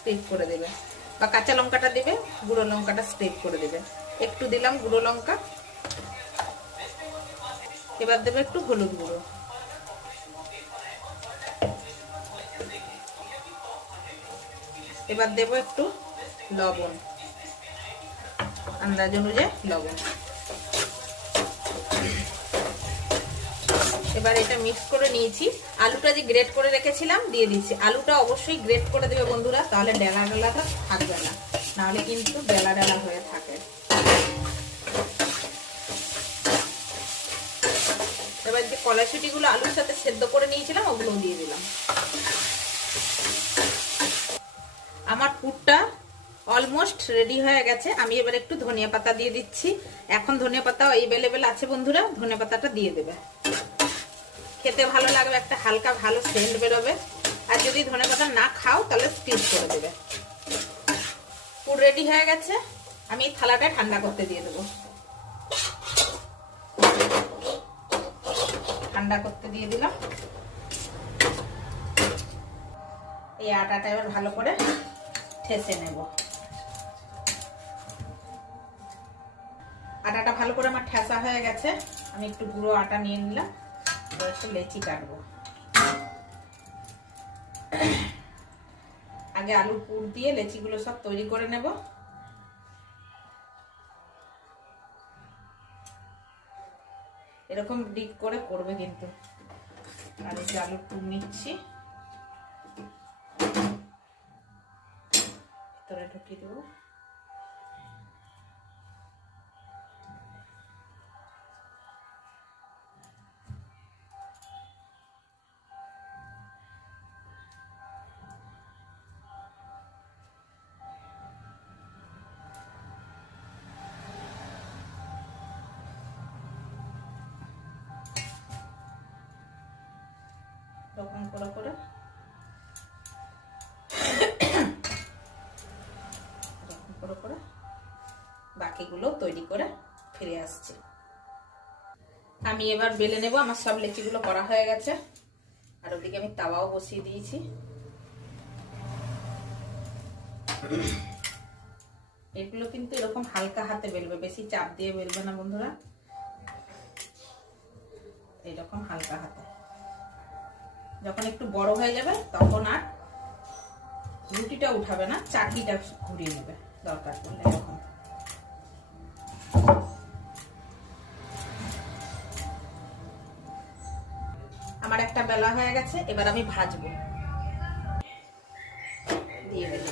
Scrap করে দেবে, বা কাঁচা লঙ্কাটা দেবে, গুঁড়ো লঙ্কাটা স্ক্রেপ করে দেবে। একটু দিলাম গুঁড়ো লঙ্কা। এবার দেবে একটু হলুদ গুঁড়ো, এবার দেবো একটু লবণ, আন্দাজ অনুযায়ী লবণ। এবার এটা মিক্স করে নিয়েছি। আলুটা যে গ্রেট করে রেখেছিলাম দিয়ে দিচ্ছি। আলুটা অবশ্যই গ্রেট করে দেবে বন্ধুরা, তাহলে ডেলা ডেলাটা থাকবে না, নাহলে কিন্তু ডেলা ডেলা হয়ে থাকে। এবার যে কড়াইশুঁটিগুলো আলুর সাথে সেদ্ধ করে নিয়েছিলাম ওগুলো দিয়ে দিলাম। আমার পুরটা অলমোস্ট রেডি হয়ে গেছে। আমি এবার একটু ধনিয়া পাতা দিয়ে দিচ্ছি। এখন ধনিয়া পাতা অ্যাভেলেবেল আছে বন্ধুরা, ধনিয়া পাতাটা দিয়ে দেবে। খেতে ভালো লাগবে, একটা হালকা ভালো সেন্ট বেরোবে। আর যদি ধনিয়া পাতা না খাও তাহলে স্কিপ করে দেবে। পুর রেডি হয়ে গেছে। আমি এই থালাটা ঠান্ডা করতে দিয়ে দেবো। ঠান্ডা করতে দিয়ে দিলাম। এই আটাটা এবার ভালো করে ঠেসে নেব। আটাটা ভালো করে আমার ঠেসা হয়ে গেছে। আমি একটু গুঁড়ো আটা নিয়ে নিলাম। একটু লেচি কাটবো। আগে আলুর পুর দিয়ে লেচিগুলো সব তৈরি করে নেব। এরকম ডিপ করে করবে কিন্তু। আর এই যে আলুর পুর নিচ্ছি, ভিতরে ঢুকিয়ে দেবো। এরকম করে করে বাকিগুলো তৈরি করে ফিরে আসছি। আমি এবার বেলে নেব। আমার সব লেচিগুলো করা হয়ে গেছে। আর ওদিকে আমি তাওয়াও বসিয়ে দিয়েছি। এগুলো কিন্তু এরকম হালকা হাতে বেলবে, বেশি চাপ দিয়ে বেলবে না বন্ধুরা, এইরকম হালকা হাতে। যখন একটু বড় হয়ে যাবে তখন আর রুটিটা উঠাবে না, চাটনিটা ঘুরিয়ে নেবে দরকার পড়লে। এরকম আমার একটা বেলা হয়ে গেছে। এবার আমি ভাজবো। দিয়ে দেব।